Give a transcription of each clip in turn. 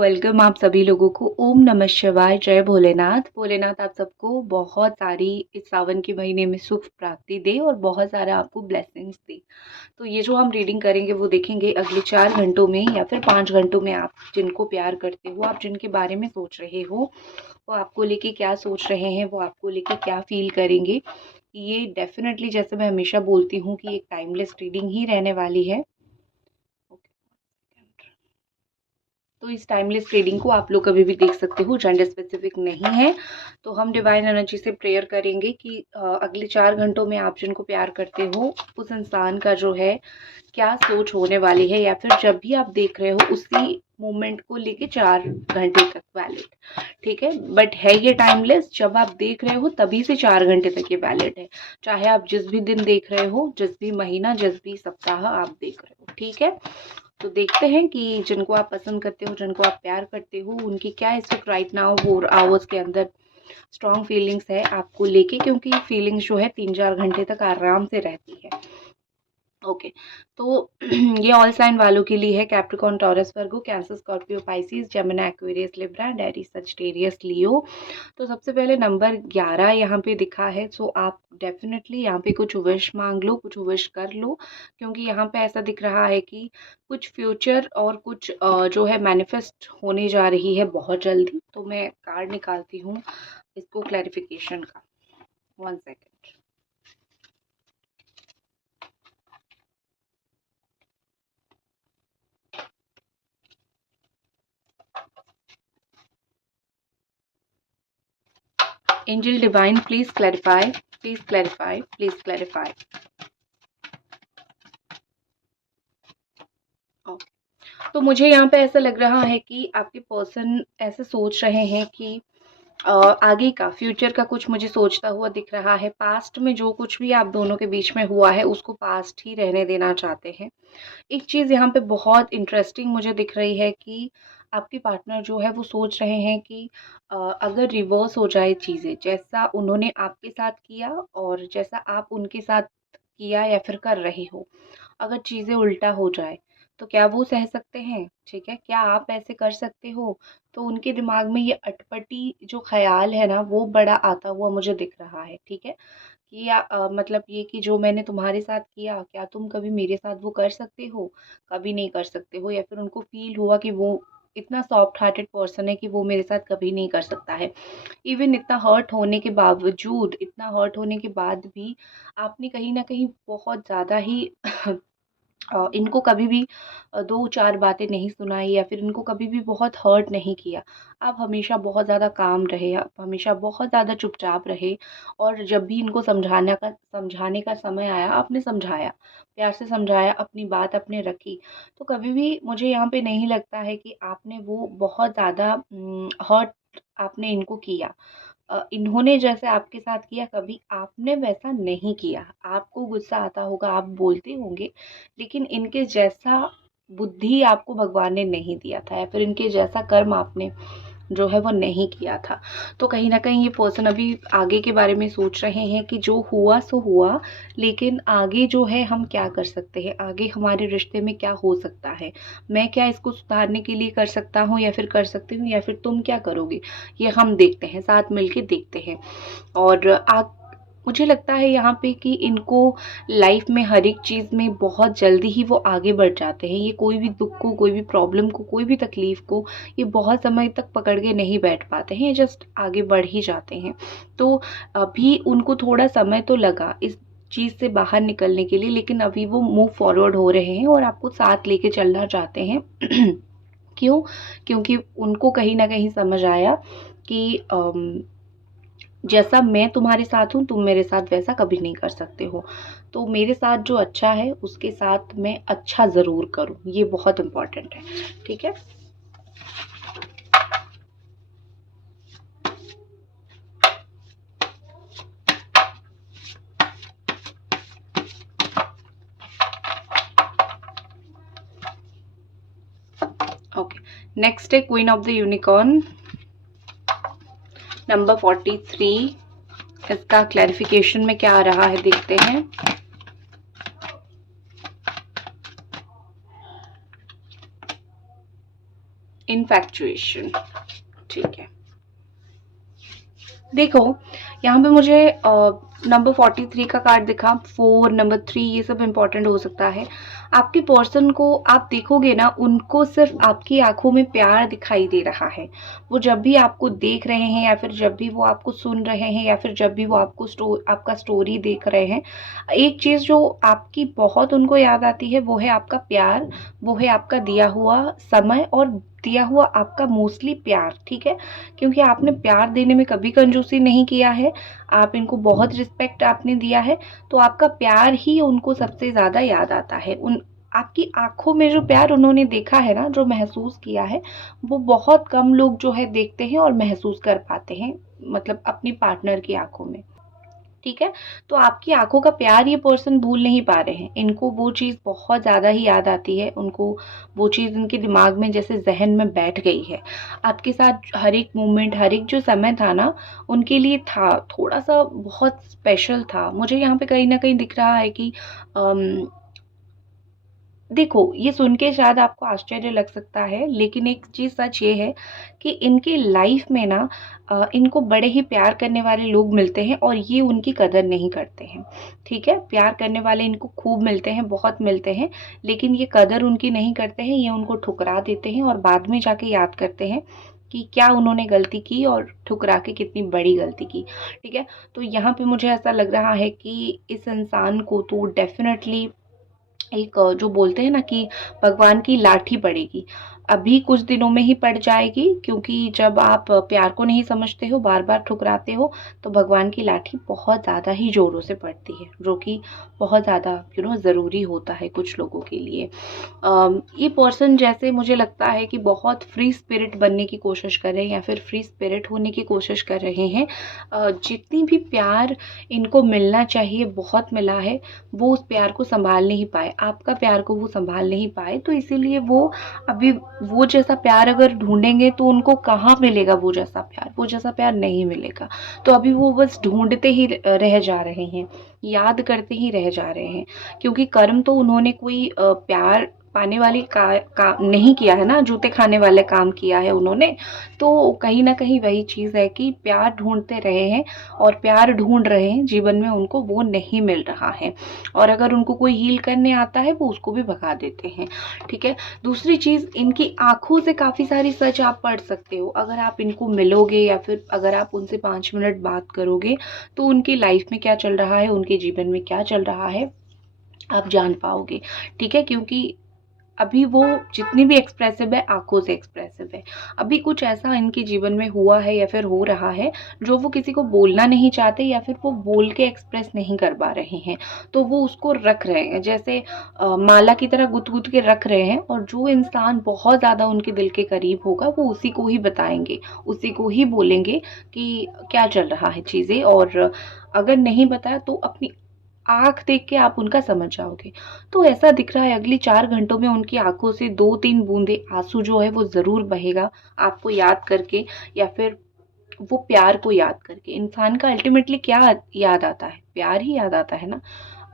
Welcome आप सभी लोगों को। ओम नमः शिवाय, जय भोलेनाथ। भोलेनाथ आप सबको बहुत सारी इस सावन के महीने में सुख प्राप्ति दे और बहुत सारा आपको ब्लेसिंग्स दे। तो ये जो हम रीडिंग करेंगे वो देखेंगे अगले 4 घंटों में या फिर 5 घंटों में आप जिनको प्यार करते हो, आप जिनके बारे में सोच रहे हो, वो आपको लेके क्या सोच रहे हैं, वो आपको लेके क्या फील करेंगे। ये डेफिनेटली, जैसे मैं हमेशा बोलती हूँ, कि एक टाइमलेस रीडिंग ही रहने वाली है। तो इस टाइमलेस रीडिंग को आप लोग कभी भी देख सकते हो, जेंडर स्पेसिफिक नहीं है। तो हम डिवाइन एनर्जी से प्रेयर करेंगे कि अगले 4 घंटों में आप जिनको प्यार करते हो उस इंसान का जो है क्या सोच होने वाली है, या फिर जब भी आप देख रहे हो उसी मोमेंट को लेके 4 घंटे तक वैलिड। ठीक है, बट है ये टाइमलेस। जब आप देख रहे हो तभी से 4 घंटे तक ये वैलिड है, चाहे आप जिस भी दिन देख रहे हो, जिस भी महीना, जिस भी सप्ताह आप देख रहे हो। ठीक है, तो देखते हैं कि जिनको आप पसंद करते हो, जिनको आप प्यार करते हो, उनकी क्या इस वक्त राइट नाउ 4 आवर्स के अंदर स्ट्रॉन्ग फीलिंग्स है आपको लेके, क्योंकि फीलिंग्स जो है 3-4 घंटे तक आराम से रहती है। ओके, तो ये ऑल साइन वालों के लिए है। Capricorn, Taurus, Virgo, Cancer, Scorpio, Pisces, Gemini, Aquarius, Libra, Aries, Sagittarius, Leo. तो सबसे पहले नंबर 11 यहाँ पे दिखा है। सो आप डेफिनेटली यहाँ पे कुछ विश मांग लो, कुछ विश कर लो, क्योंकि यहाँ पे ऐसा दिख रहा है कि कुछ फ्यूचर और कुछ जो है मैनिफेस्ट होने जा रही है बहुत जल्दी। तो मैं कार्ड निकालती हूँ इसको क्लैरिफिकेशन का। 1 second. Angel Divine, please clarify, please clarify, please clarify. तो मुझे यहाँ पे ऐसा लग रहा है कि आपके पर्सन ऐसे सोच रहे हैं कि आगे का, फ्यूचर का कुछ मुझे सोचता हुआ दिख रहा है। पास्ट में जो कुछ भी आप दोनों के बीच में हुआ है उसको पास्ट ही रहने देना चाहते हैं। एक चीज़ यहाँ पे बहुत इंटरेस्टिंग मुझे दिख रही है कि आपके पार्टनर जो है वो सोच रहे हैं कि अगर रिवर्स हो जाए चीज़ें, जैसा उन्होंने आपके साथ किया और जैसा आप उनके साथ किया या फिर कर रहे हो, अगर चीज़ें उल्टा हो जाए तो क्या वो सह सकते हैं? ठीक है, क्या आप ऐसे कर सकते हो? तो उनके दिमाग में ये अटपटी जो ख्याल है ना, वो बड़ा आता हुआ मुझे दिख रहा है। ठीक है, कि मतलब ये कि जो मैंने तुम्हारे साथ किया, क्या तुम कभी मेरे साथ वो कर सकते हो? कभी नहीं कर सकते हो। या फिर उनको फ़ील हुआ कि वो इतना सॉफ्ट हार्टेड पर्सन है कि वो मेरे साथ कभी नहीं कर सकता है। इवन इतना हर्ट होने के बावजूद, इतना हर्ट होने के बाद भी आपने कहीं न कहीं बहुत ज़्यादा ही इनको कभी भी 2-4 बातें नहीं सुनाई, या फिर इनको कभी भी बहुत हर्ट नहीं किया। आप हमेशा बहुत ज़्यादा काम रहे, आप हमेशा बहुत ज़्यादा चुपचाप रहे, और जब भी इनको समझाने का समय आया, आपने समझाया, प्यार से समझाया, अपनी बात आपने रखी। तो कभी भी मुझे यहाँ पे नहीं लगता है कि आपने वो बहुत ज़्यादा हर्ट आपने इनको किया। इन्होंने जैसे आपके साथ किया, कभी आपने वैसा नहीं किया। आपको गुस्सा आता होगा, आप बोलते होंगे, लेकिन इनके जैसा बुद्धि आपको भगवान ने नहीं दिया था, या फिर इनके जैसा कर्म आपने जो है वो नहीं किया था। तो कहीं न कहीं ये पर्सन अभी आगे के बारे में सोच रहे हैं कि जो हुआ सो हुआ, लेकिन आगे जो है हम क्या कर सकते हैं? आगे हमारे रिश्ते में क्या हो सकता है? मैं क्या इसको सुधारने के लिए कर सकता हूँ या फिर कर सकती हूँ, या फिर तुम क्या करोगे? ये हम देखते हैं, साथ मिलके देखते हैं। और मुझे लगता है यहाँ पे कि इनको लाइफ में हर एक चीज़ में बहुत जल्दी ही वो आगे बढ़ जाते हैं। ये कोई भी दुःख को, कोई भी प्रॉब्लम को, कोई भी तकलीफ़ को ये बहुत समय तक पकड़ के नहीं बैठ पाते हैं, ये जस्ट आगे बढ़ ही जाते हैं। तो अभी उनको थोड़ा समय तो लगा इस चीज़ से बाहर निकलने के लिए, लेकिन अभी वो मूव फॉरवर्ड हो रहे हैं और आपको साथ लेके चलना चाहते हैं। क्यों? क्योंकि उनको कहीं न कहीं समझ आया कि जैसा मैं तुम्हारे साथ हूँ, तुम मेरे साथ वैसा कभी नहीं कर सकते हो। तो मेरे साथ जो अच्छा है, उसके साथ मैं अच्छा ज़रूर करूँ, ये बहुत इम्पोर्टेंट है। ठीक है? ओके, नेक्स्ट है queen of the unicorn, number 43। इसका क्लैरिफिकेशन में क्या आ रहा है देखते हैं। इनफैक्चुएशन, ठीक है। देखो यहाँ पे मुझे नंबर 43 का कार्ड दिखा, 4 नंबर 3 ये सब इम्पोर्टेंट हो सकता है। आपके पर्सन को आप देखोगे ना, उनको सिर्फ आपकी आंखों में प्यार दिखाई दे रहा है। वो जब भी आपको देख रहे हैं या फिर जब भी वो आपको सुन रहे हैं या फिर जब भी वो आपका स्टोरी देख रहे हैं, एक चीज़ जो आपकी बहुत उनको याद आती है वो है आपका प्यार, वो है आपका दिया हुआ समय और दिया हुआ आपका मोस्टली प्यार, ठीक है। क्योंकि आपने प्यार देने में कभी कंजूसी नहीं किया है, आप इनको बहुत रिस्पेक्ट आपने दिया है, तो आपका प्यार ही उनको सबसे ज़्यादा याद आता है। उन आपकी आँखों में जो प्यार उन्होंने देखा है ना, जो महसूस किया है, वो बहुत कम लोग जो है देखते हैं और महसूस कर पाते हैं, मतलब अपनी पार्टनर की आँखों में, ठीक है। तो आपकी आंखों का प्यार ये पर्सन भूल नहीं पा रहे हैं, इनको वो चीज़ बहुत ज़्यादा ही याद आती है, उनको वो चीज़ इनके दिमाग में जैसे जहन में बैठ गई है। आपके साथ हर एक मोमेंट, हर एक जो समय था ना, उनके लिए था थोड़ा सा बहुत स्पेशल था। मुझे यहाँ पे कहीं ना कहीं दिख रहा है कि देखो, ये सुन के शायद आपको आश्चर्य लग सकता है, लेकिन एक चीज़ सच ये है कि इनकी लाइफ में ना इनको बड़े ही प्यार करने वाले लोग मिलते हैं और ये उनकी कदर नहीं करते हैं, ठीक है। प्यार करने वाले इनको खूब मिलते हैं, बहुत मिलते हैं, लेकिन ये कदर उनकी नहीं करते हैं, ये उनको ठुकरा देते हैं और बाद में जाके याद करते हैं कि क्या उन्होंने गलती की और ठुकरा के कितनी बड़ी गलती की, ठीक है। तो यहाँ पे मुझे ऐसा लग रहा है कि इस इंसान को तो डेफिनेटली एक जो बोलते हैं ना कि भगवान की लाठी पड़ेगी, अभी कुछ दिनों में ही पड़ जाएगी, क्योंकि जब आप प्यार को नहीं समझते हो, बार बार ठुकराते हो, तो भगवान की लाठी बहुत ज़्यादा ही ज़ोरों से पड़ती है, जो कि बहुत ज़्यादा ज़रूरी होता है कुछ लोगों के लिए। ये पर्सन जैसे मुझे लगता है कि बहुत फ्री स्पिरिट बनने की कोशिश कर रहे हैं या फिर फ्री स्पिरिट होने की कोशिश कर रहे हैं। जितनी भी प्यार इनको मिलना चाहिए बहुत मिला है, वो उस प्यार को संभाल नहीं पाए, आपका प्यार को वो संभाल नहीं पाए, तो इसीलिए वो अभी वो जैसा प्यार अगर ढूंढेंगे तो उनको कहाँ मिलेगा वो जैसा प्यार, वो जैसा प्यार नहीं मिलेगा। तो अभी वो बस ढूंढते ही रह जा रहे हैं, याद करते ही रह जा रहे हैं, क्योंकि कर्म तो उन्होंने कोई प्यार पाने वाली का नहीं किया है ना, जूते खाने वाले काम किया है उन्होंने। तो कहीं ना कहीं वही चीज़ है कि प्यार ढूंढते रहे हैं और प्यार ढूंढ रहे हैं, जीवन में उनको वो नहीं मिल रहा है, और अगर उनको कोई हील करने आता है वो उसको भी भगा देते हैं, ठीक है। दूसरी चीज़, इनकी आंखों से काफ़ी सारी सच आप पढ़ सकते हो, अगर आप इनको मिलोगे या फिर अगर आप उनसे 5 मिनट बात करोगे, तो उनकी लाइफ में क्या चल रहा है, उनके जीवन में क्या चल रहा है, आप जान पाओगे, ठीक है। क्योंकि अभी वो जितनी भी एक्सप्रेसिव है, आंखों से एक्सप्रेसिव है। अभी कुछ ऐसा इनके जीवन में हुआ है या फिर हो रहा है जो वो किसी को बोलना नहीं चाहते या फिर वो बोल के एक्सप्रेस नहीं कर पा रहे हैं, तो वो उसको रख रहे हैं, जैसे माला की तरह गुथ गुथ के रख रहे हैं, और जो इंसान बहुत ज़्यादा उनके दिल के करीब होगा वो उसी को ही बताएंगे, उसी को ही बोलेंगे कि क्या चल रहा है चीज़ें, और अगर नहीं बताया तो अपनी आँख देख के आप उनका समझ जाओगे। तो ऐसा दिख रहा है अगली 4 घंटों में उनकी आँखों से 2-3 बूँदे आँसू जो है वो ज़रूर बहेगा, आपको याद करके या फिर वो प्यार को याद करके। इंसान का अल्टीमेटली क्या याद आता है? प्यार ही याद आता है ना।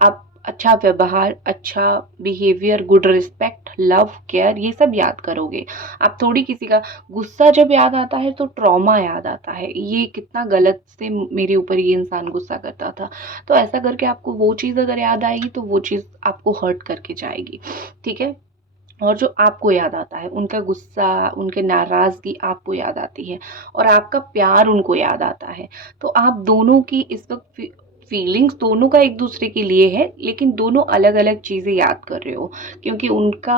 आप अच्छा व्यवहार, अच्छा behaviour, good respect, love, care, ये सब याद करोगे। आप थोड़ी किसी का गुस्सा जब याद आता है तो ट्रॉमा याद आता है, ये कितना गलत से मेरे ऊपर ये इंसान गुस्सा करता था। तो ऐसा करके आपको वो चीज़ अगर याद आएगी तो वो चीज़ आपको हर्ट करके जाएगी, ठीक है। और जो आपको याद आता है, उनका गुस्सा, उनके नाराज़गी आपको याद आती है और आपका प्यार उनको याद आता है। तो आप दोनों की इस वक़्त फीलिंग्स दोनों का एक दूसरे के लिए है, लेकिन दोनों अलग-अलग चीज़ें याद कर रहे हो, क्योंकि उनका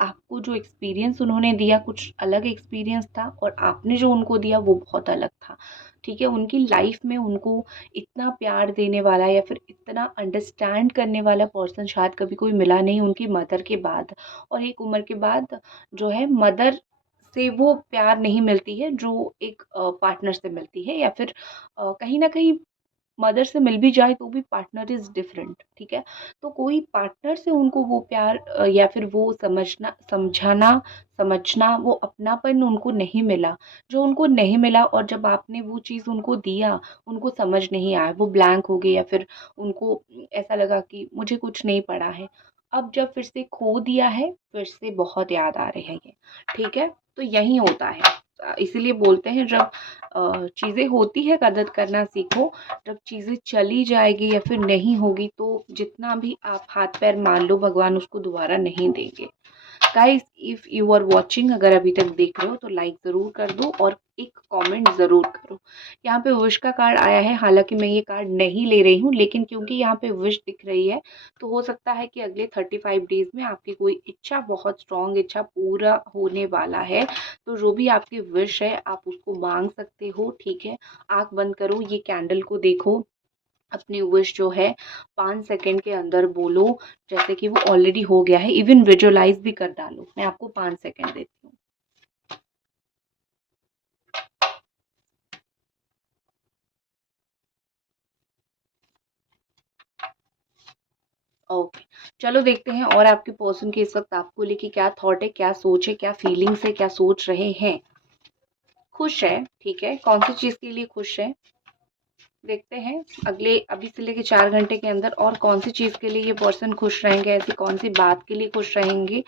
आपको जो एक्सपीरियंस उन्होंने दिया कुछ अलग एक्सपीरियंस था और आपने जो उनको दिया वो बहुत अलग था, ठीक है। उनकी लाइफ में उनको इतना प्यार देने वाला या फिर इतना अंडरस्टैंड करने वाला पर्सन शायद कभी कोई मिला नहीं उनकी मदर के बाद, और एक उम्र के बाद जो है मदर से वो प्यार नहीं मिलती है जो एक पार्टनर से मिलती है, या फिर कहीं ना कहीं मदर से मिल भी जाए तो भी पार्टनर इज डिफरेंट, ठीक है। तो कोई पार्टनर से उनको वो प्यार या फिर वो समझना, समझाना, समझना, वो अपनापन उनको नहीं मिला, जो उनको नहीं मिला, और जब आपने वो चीज़ उनको दिया, उनको समझ नहीं आया, वो ब्लैंक हो गए या फिर उनको ऐसा लगा कि मुझे कुछ नहीं पड़ा है। अब जब फिर से खो दिया है, फिर से बहुत याद आ रहे हैं ये, ठीक है? तो यही होता है। इसीलिए बोलते हैं जब चीज़ें होती है कदर करना सीखो, जब चीज़ें चली जाएगी या फिर नहीं होगी तो जितना भी आप हाथ पैर मार लो भगवान उसको दोबारा नहीं देंगे। Guys if you are watching, अगर अभी तक देख रहे हो तो लाइक ज़रूर कर दो और एक कमेंट ज़रूर करो। यहाँ पे विश का कार्ड आया है, हालांकि मैं ये कार्ड नहीं ले रही हूँ, लेकिन क्योंकि यहाँ पे विश दिख रही है तो हो सकता है कि अगले 35 डेज में आपकी कोई इच्छा, बहुत स्ट्रॉन्ग इच्छा पूरा होने वाला है। तो जो भी आपकी विश है आप उसको मांग सकते हो, ठीक है? आंख बंद करो, ये कैंडल को देखो, अपनी विश जो है 5 सेकंड के अंदर बोलो, जैसे कि वो ऑलरेडी हो गया है, इवन विजुअलाइज भी कर डालो। मैं आपको 5 सेकंड देती हूँ। ओके, चलो देखते हैं और आपके पर्सन के इस वक्त आपको लेके क्या थॉट है, क्या सोच है, क्या फीलिंग्स है, क्या सोच रहे हैं। खुश है, ठीक है? कौन सी चीज के लिए खुश है, देखते हैं अगले अभी से लेके 4 घंटे के अंदर और कौन सी चीज के लिए ये पर्सन खुश रहेंगे, ऐसी कौन सी बात के लिए खुश रहेंगे,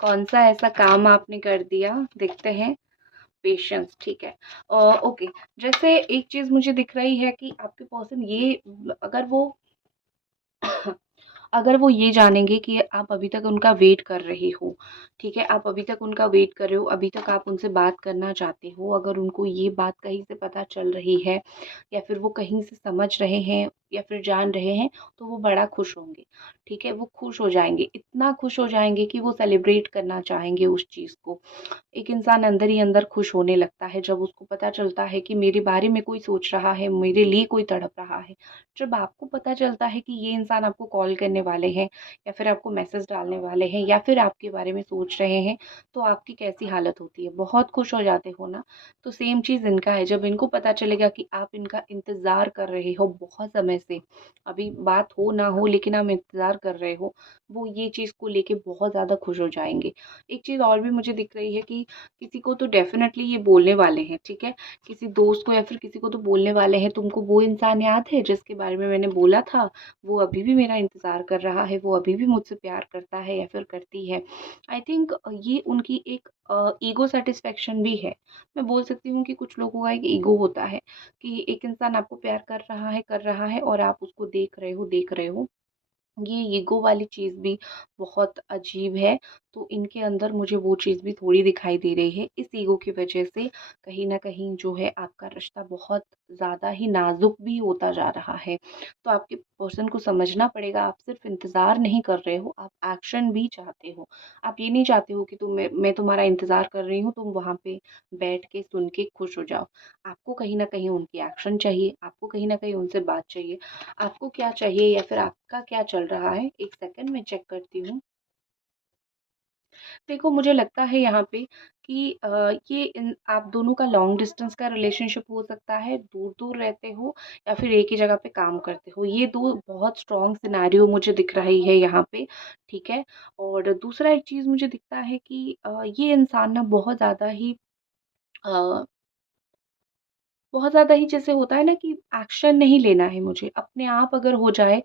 कौन सा ऐसा काम आपने कर दिया, देखते हैं। पेशेंस, ठीक है। ओके, जैसे एक चीज मुझे दिख रही है कि आपके पर्सन ये, अगर वो अगर वो ये जानेंगे कि आप अभी तक उनका वेट कर रहे हो, ठीक है? आप अभी तक उनका वेट कर रहे हो, अभी तक आप उनसे बात करना चाहते हो, अगर उनको ये बात कहीं से पता चल रही है या फिर वो कहीं से समझ रहे हैं या फिर जान रहे हैं, तो वो बड़ा खुश होंगे, ठीक है? वो खुश हो जाएंगे, इतना खुश हो जाएंगे कि वो सेलिब्रेट करना चाहेंगे उस चीज़ को। एक इंसान अंदर ही अंदर खुश होने लगता है जब उसको पता चलता है कि मेरे बारे में कोई सोच रहा है, मेरे लिए कोई तड़प रहा है। जब आपको पता चलता है कि ये इंसान आपको कॉल करने वाले हैं या फिर आपको मैसेज डालने वाले हैं या फिर आपके बारे में सोच रहे हैं, तो आपकी कैसी हालत होती है? बहुत खुश हो जाते हो ना? तो सेम चीज़ इनका है, जब इनको पता चलेगा कि आप इनका इंतज़ार कर रहे हो बहुत समय से, अभी बात हो ना हो लेकिन आप इंतज़ार कर रहे हो, वो ये चीज़ को लेके बहुत ज़्यादा खुश हो जाएँगे। एक चीज़ और भी मुझे दिख रही है कि किसी को तो डेफ़िनेटली ये बोलने वाले हैं, ठीक है? किसी दोस्त को या फिर किसी को तो बोलने वाले हैं, तुमको वो इंसान याद है जिसके बारे में मैंने बोला था, वो अभी भी मेरा इंतज़ार कर रहा है, वो अभी भी मुझसे प्यार करता है या फिर करती है। आई थिंक ये उनकी एक ईगो सैटिस्फैक्शन भी है। मैं बोल सकती हूँ कि कुछ लोगों का एक ईगो होता है कि एक इंसान आपको प्यार कर रहा है और आप उसको देख रहे हो। ये ईगो वाली चीज़ भी बहुत अजीब है, तो इनके अंदर मुझे वो चीज़ भी थोड़ी दिखाई दे रही है। इस ईगो की वजह से कहीं न कहीं जो है आपका रिश्ता बहुत ज़्यादा ही नाज़ुक भी होता जा रहा है। तो आपके पर्सन को समझना पड़ेगा, आप सिर्फ़ इंतज़ार नहीं कर रहे हो, आप एक्शन भी चाहते हो। आप ये नहीं चाहते हो कि मैं तुम्हारा इंतज़ार कर रही हूँ, तुम वहाँ पे बैठ के सुन के खुश हो जाओ। आपको कहीं न कहीं उनकी एक्शन चाहिए, आपको कहीं न कहीं उनसे बात चाहिए। आपको क्या चाहिए या फिर आपका क्या चल रहा है? 1 सेकंड मैं चेक करती हूँ। देखो मुझे लगता है यहाँ पे कि ये इन आप दोनों का लॉन्ग डिस्टेंस का रिलेशनशिप हो सकता है, दूर-दूर रहते हो या फिर एक ही जगह पे काम करते हो। ये 2 बहुत स्ट्रॉन्ग सिनेरियो मुझे दिख रही है यहाँ पे, ठीक है? और दूसरा एक चीज़ मुझे दिखता है कि ये इंसान ना अ, बहुत ज़्यादा ही जैसे होता है ना कि एक्शन नहीं लेना है मुझे, अपने आप अगर हो जाए,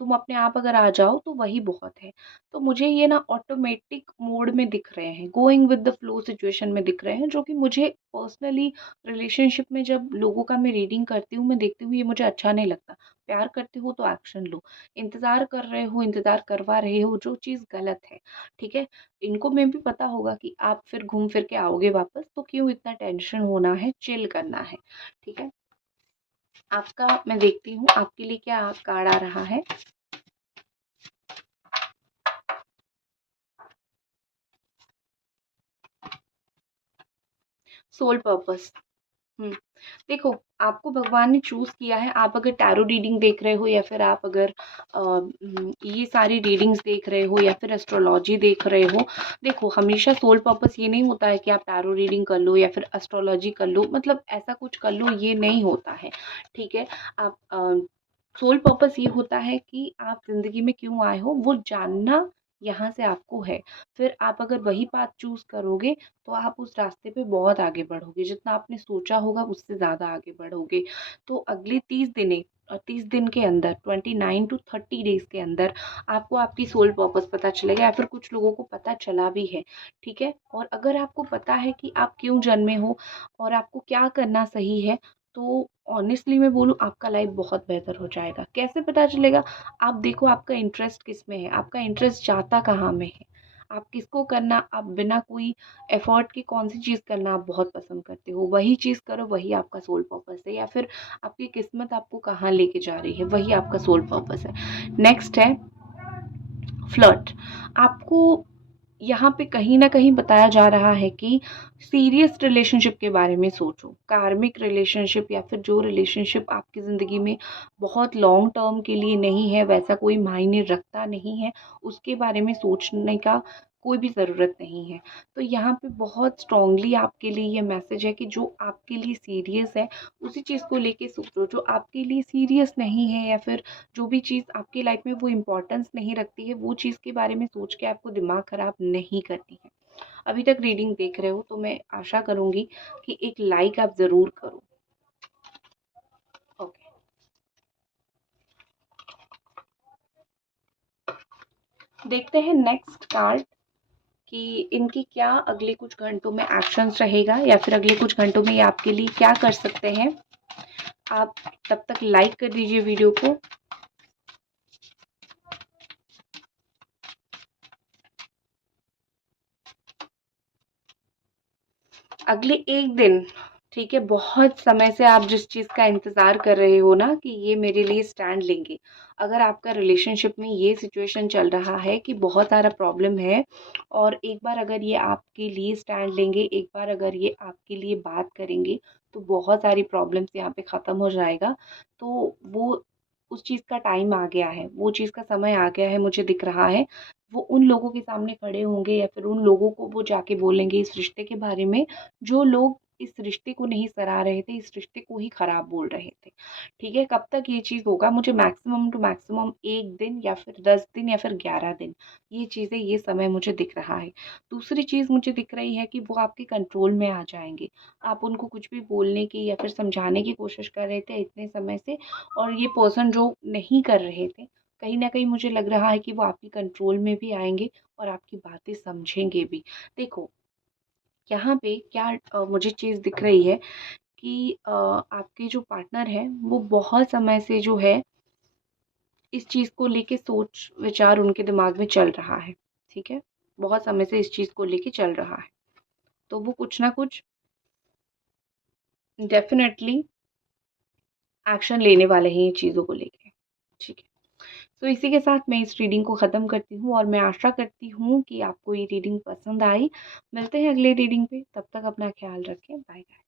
तुम अपने आप अगर आ जाओ तो वही बहुत है। तो मुझे ये ना ऑटोमेटिक मोड में दिख रहे हैं, going with the flow situation में दिख रहे हैं, जो कि मुझे पर्सनली रिलेशनशिप में जब लोगों का मैं रीडिंग करती हूँ, मैं देखती हूँ ये मुझे अच्छा नहीं लगता। प्यार करते हो तो एक्शन लो, इंतज़ार कर रहे हो, इंतज़ार करवा रहे हो जो चीज़ गलत है, ठीक है? इनको में भी पता होगा कि आप फिर घूम फिर के आओगे वापस, तो क्यों इतना टेंशन होना है, चिल करना है, ठीक है? आपका मैं देखती हूँ आपके लिए क्या कार्ड आ रहा है। Soul purpose. हुँ। देखो, आपको भगवान ने चूज़ किया है, आप अगर टैरो रीडिंग देख रहे हो या फिर आप अगर ये सारी रीडिंग्स देख रहे हो या फिर एस्ट्रोलॉजी देख रहे हो, देखो हमेशा सोल पर्पस ये नहीं होता है कि आप टैरो रीडिंग कर लो या फिर एस्ट्रोलॉजी कर लो, मतलब ऐसा कुछ कर लो, ये नहीं होता है, ठीक है? आप सोल पर्पस ये होता है कि आप ज़िंदगी में क्यों आए हो, वो जानना यहाँ से आपको है। फिर आप अगर वही पाथ चूज़ करोगे तो आप उस रास्ते पे बहुत आगे बढ़ोगे, जितना आपने सोचा होगा उससे ज़्यादा आगे बढ़ोगे। तो अगले 30 दिने 30 दिन के अंदर, 29 टू 30 डेज़ के अंदर आपको आपकी सोल पर्पस पता चलेगा, या फिर कुछ लोगों को पता चला भी है, ठीक है। और अगर आपको पता है कि आप क्यों जन्मे हो और आपको क्या करना सही है, तो ऑनेस्टली मैं बोलूँ आपका लाइफ बहुत बेहतर हो जाएगा। कैसे पता चलेगा? आप देखो आपका इंटरेस्ट किस में है, आपका इंटरेस्ट जाता कहाँ में है, आप किसको करना, आप बिना कोई एफर्ट के कौन सी चीज़ करना आप बहुत पसंद करते हो, वही चीज़ करो, वही आपका सोल पर्पस है। या फिर आपकी किस्मत आपको कहाँ लेके जा रही है, वही आपका सोल पर्पस है। नेक्स्ट है फ्लर्ट। आपको यहाँ पे कहीं न कहीं बताया जा रहा है कि सीरियस रिलेशनशिप के बारे में सोचो। कार्मिक रिलेशनशिप या फिर जो रिलेशनशिप आपकी ज़िंदगी में बहुत लॉन्ग टर्म के लिए नहीं है, वैसा कोई मायने रखता नहीं है, उसके बारे में सोचने का कोई भी ज़रूरत नहीं है। तो यहाँ पे बहुत स्ट्रॉन्गली आपके लिए ये मैसेज है कि जो आपके लिए सीरियस है, उसी चीज़ को लेके सोचो। जो आपके लिए सीरियस नहीं है या फिर जो भी चीज़ आपकी लाइफ में वो इम्पोर्टेंस नहीं रखती है, वो चीज़ के बारे में सोच के आपको दिमाग ख़राब नहीं करनी है। अभी तक रीडिंग देख रहे हो तो मैं आशा करूँगी कि एक लाइक आप ज़रूर करो। ओके, देखते हैं नेक्स्ट कार्ड कि इनकी क्या अगले कुछ घंटों में एक्शंस रहेगा, या फिर अगले कुछ घंटों में ये आपके लिए क्या कर सकते हैं। आप तब तक लाइक कर दीजिए वीडियो को। अगले 1 दिन, ठीक है, बहुत समय से आप जिस चीज़ का इंतज़ार कर रहे हो ना कि ये मेरे लिए स्टैंड लेंगे। अगर आपका रिलेशनशिप में ये सिचुएशन चल रहा है कि बहुत सारा प्रॉब्लम है, और एक बार अगर ये आपके लिए स्टैंड लेंगे, एक बार अगर ये आपके लिए बात करेंगे, तो बहुत सारी प्रॉब्लम्स यहाँ पे ख़त्म हो जाएगा। तो वो उस चीज़ का टाइम आ गया है, वो चीज़ का समय आ गया है, मुझे दिख रहा है। वो उन लोगों के सामने खड़े होंगे या फिर उन लोगों को वो जाके बोलेंगे इस रिश्ते के बारे में, जो लोग इस रिश्ते को नहीं सराह रहे थे, इस रिश्ते को ही खराब बोल रहे थे। ठीक है, कब तक ये चीज़ होगा? मुझे मैक्सिमम टू मैक्सिमम 1 दिन या फिर 10 दिन या फिर 11 दिन, ये चीज़ें, ये समय मुझे दिख रहा है। दूसरी चीज़ मुझे दिख रही है कि वो आपके कंट्रोल में आ जाएँगे। आप उनको कुछ भी बोलने की या फिर समझाने की कोशिश कर रहे थे इतने समय से, और ये पर्सन जो नहीं कर रहे थे, कहीं न कहीं मुझे लग रहा है कि वो आपके कंट्रोल में भी आएँगे और आपकी बातें समझेंगे भी। देखो, यहाँ पे क्या मुझे चीज़ दिख रही है कि आपके जो पार्टनर हैं, वो बहुत समय से जो है इस चीज़ को लेके सोच विचार उनके दिमाग में चल रहा है, ठीक है? बहुत समय से इस चीज़ को लेके चल रहा है। तो वो कुछ ना कुछ डेफ़िनेटली एक्शन लेने वाले हैं ये चीज़ों को लेके, ठीक है? तो इसी के साथ मैं इस रीडिंग को ख़त्म करती हूँ, और मैं आशा करती हूँ कि आपको ये रीडिंग पसंद आई। मिलते हैं अगले रीडिंग पे, तब तक अपना ख़्याल रखें। Bye bye.